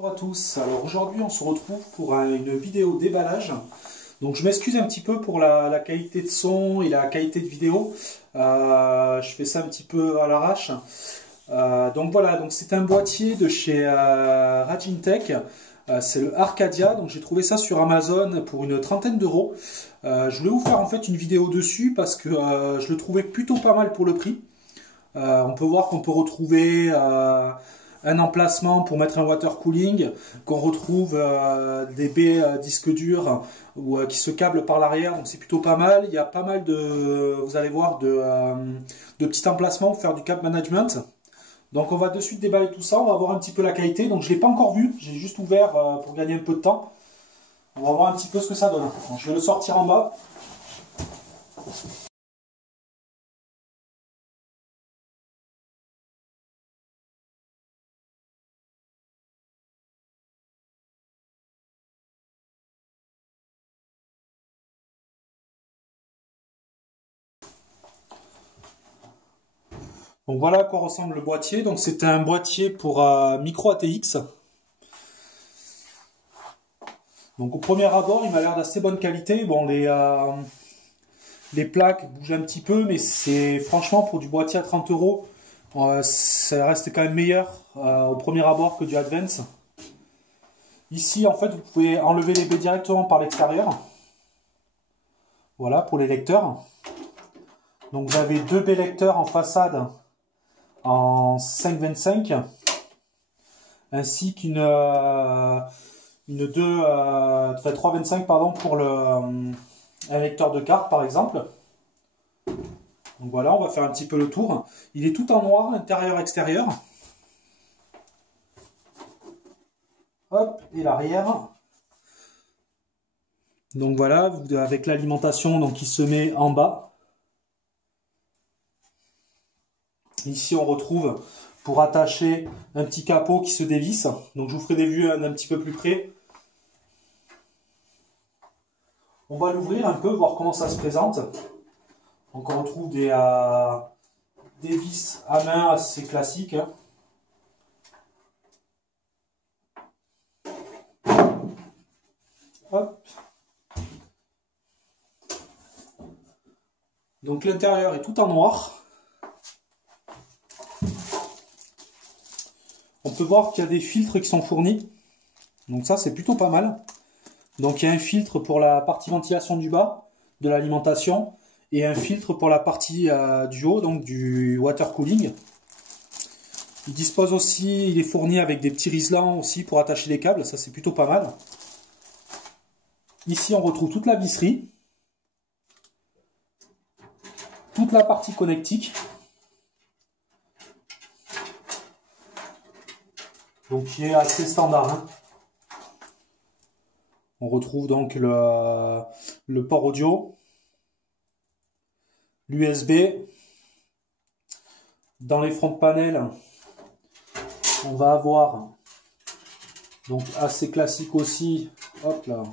Bonjour à tous, alors aujourd'hui on se retrouve pour une vidéo déballage. Donc je m'excuse un petit peu pour la qualité de son et la qualité de vidéo. Je fais ça un petit peu à l'arrache. Donc voilà, donc c'est un boîtier de chez Rajintech. C'est le Arcadia, donc j'ai trouvé ça sur Amazon pour une trentaine d'euros. Je voulais vous faire en fait une vidéo dessus parce que je le trouvais plutôt pas mal pour le prix. On peut voir qu'on peut retrouver un emplacement pour mettre un water cooling, qu'on retrouve des baies disques durs qui se câblent par l'arrière, donc c'est plutôt pas mal. Il y a pas mal de, vous allez voir, de petits emplacements pour faire du câble management. Donc on va de suite déballer tout ça, on va voir un petit peu la qualité. Donc je ne l'ai pas encore vu, j'ai juste ouvert pour gagner un peu de temps. On va voir un petit peu ce que ça donne. Donc, je vais le sortir en bas. Donc voilà à quoi ressemble le boîtier. Donc c'est un boîtier pour micro ATX. Donc au premier abord, il m'a l'air d'assez bonne qualité. Bon, les plaques bougent un petit peu, mais c'est franchement pour du boîtier à 30 euros, ça reste quand même meilleur au premier abord que du Advance. Ici, en fait, vous pouvez enlever les baies directement par l'extérieur. Voilà pour les lecteurs. Donc vous avez deux baies lecteurs en façade en 5,25 ainsi qu'une 3,25 pardon pour un lecteur de carte par exemple. Donc voilà, on va faire un petit peu le tour. Il est tout en noir, intérieur extérieur. Hop, et l'arrière. Donc voilà, avec l'alimentation donc qui se met en bas. Ici, on retrouve pour attacher un petit capot qui se dévisse. Donc, je vous ferai des vues un petit peu plus près. On va l'ouvrir un peu, voir comment ça se présente. Donc, on retrouve des vis à main assez classiques. Hop. Donc, l'intérieur est tout en noir. On peut voir qu'il y a des filtres qui sont fournis. Donc ça, c'est plutôt pas mal. Donc il y a un filtre pour la partie ventilation du bas, de l'alimentation, et un filtre pour la partie du haut, donc du water cooling. Il dispose aussi, il est fourni avec des petits riselants aussi pour attacher les câbles. Ça, c'est plutôt pas mal. Ici, on retrouve toute la visserie. Toute la partie connectique. Donc qui est assez standard. Hein. On retrouve donc le port audio, l'USB. Dans les front panels, on va avoir donc assez classique aussi. Hop là.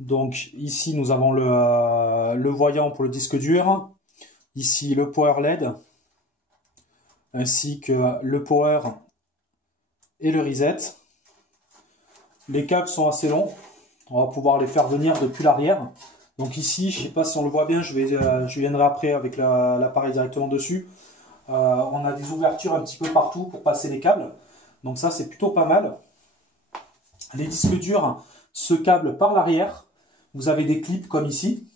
Donc ici nous avons le voyant pour le disque dur, ici le power LED, ainsi que le power et le reset. Les câbles sont assez longs, on va pouvoir les faire venir depuis l'arrière. Donc ici, je ne sais pas si on le voit bien, je viendrai après avec l'appareil directement dessus. On a des ouvertures un petit peu partout pour passer les câbles, donc ça c'est plutôt pas mal. Les disques durs se câblent par l'arrière. Vous avez des clips comme ici.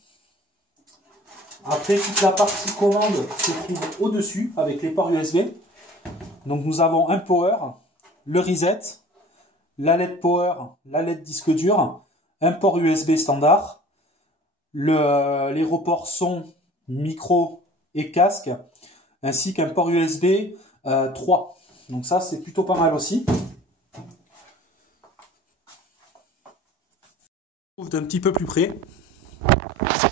Après, toute la partie commande se trouve au-dessus avec les ports USB. Donc nous avons un power, le reset, la LED power, la LED disque dur, un port USB standard, les reports son, micro et casque, ainsi qu'un port USB 3. Donc ça, c'est plutôt pas mal aussi. D'un petit peu plus près.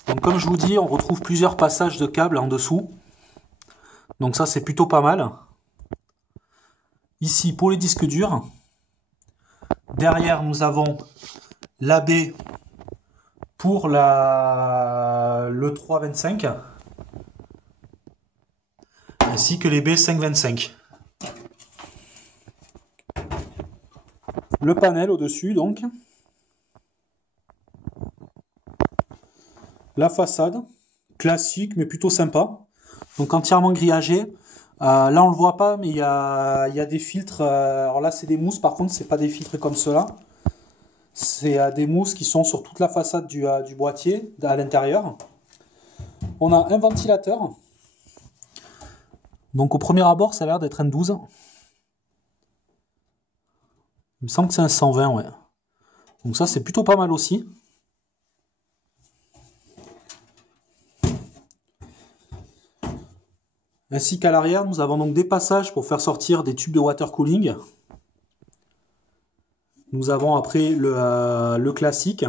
Donc comme je vous dis, on retrouve plusieurs passages de câbles en dessous. Donc ça c'est plutôt pas mal. Ici pour les disques durs. Derrière nous avons la baie pour le 325 ainsi que les B525. Le panel au-dessus donc. La façade, classique mais plutôt sympa. Donc entièrement grillagé. Là on le voit pas mais il y a des filtres. Alors là c'est des mousses, par contre c'est pas des filtres comme cela. C'est des mousses qui sont sur toute la façade du boîtier à l'intérieur. On a un ventilateur. Donc au premier abord ça a l'air d'être un 12. Il me semble que c'est un 120, ouais. Donc ça c'est plutôt pas mal aussi. Ainsi qu'à l'arrière, nous avons donc des passages pour faire sortir des tubes de water cooling. Nous avons après le classique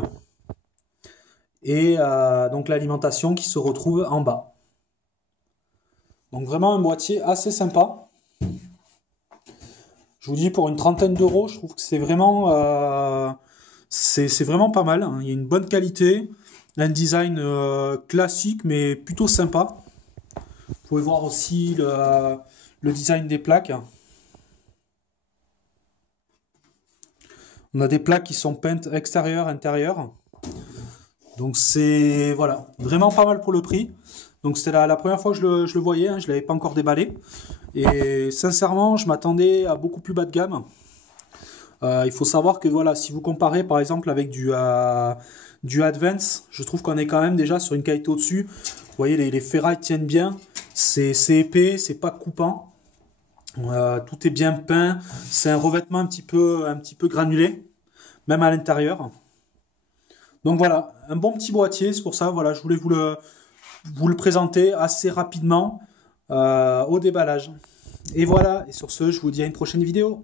et donc l'alimentation qui se retrouve en bas. Donc vraiment un boîtier assez sympa. Je vous dis, pour une trentaine d'euros, je trouve que c'est vraiment pas mal, hein. Il y a une bonne qualité, un design classique mais plutôt sympa. Vous pouvez voir aussi le design des plaques. On a des plaques qui sont peintes extérieur, intérieur. Donc c'est voilà, vraiment pas mal pour le prix. Donc c'était la première fois que je le voyais, hein, je ne l'avais pas encore déballé. Et sincèrement, je m'attendais à beaucoup plus bas de gamme. Il faut savoir que voilà, si vous comparez par exemple avec du Advance, je trouve qu'on est quand même déjà sur une qualité au-dessus. Vous voyez, les ferrailles tiennent bien, c'est épais, c'est pas coupant. Tout est bien peint, c'est un revêtement un petit peu granulé, même à l'intérieur. Donc voilà, un bon petit boîtier, c'est pour ça, voilà, je voulais vous le présenter assez rapidement au déballage. Et voilà, et sur ce, je vous dis à une prochaine vidéo.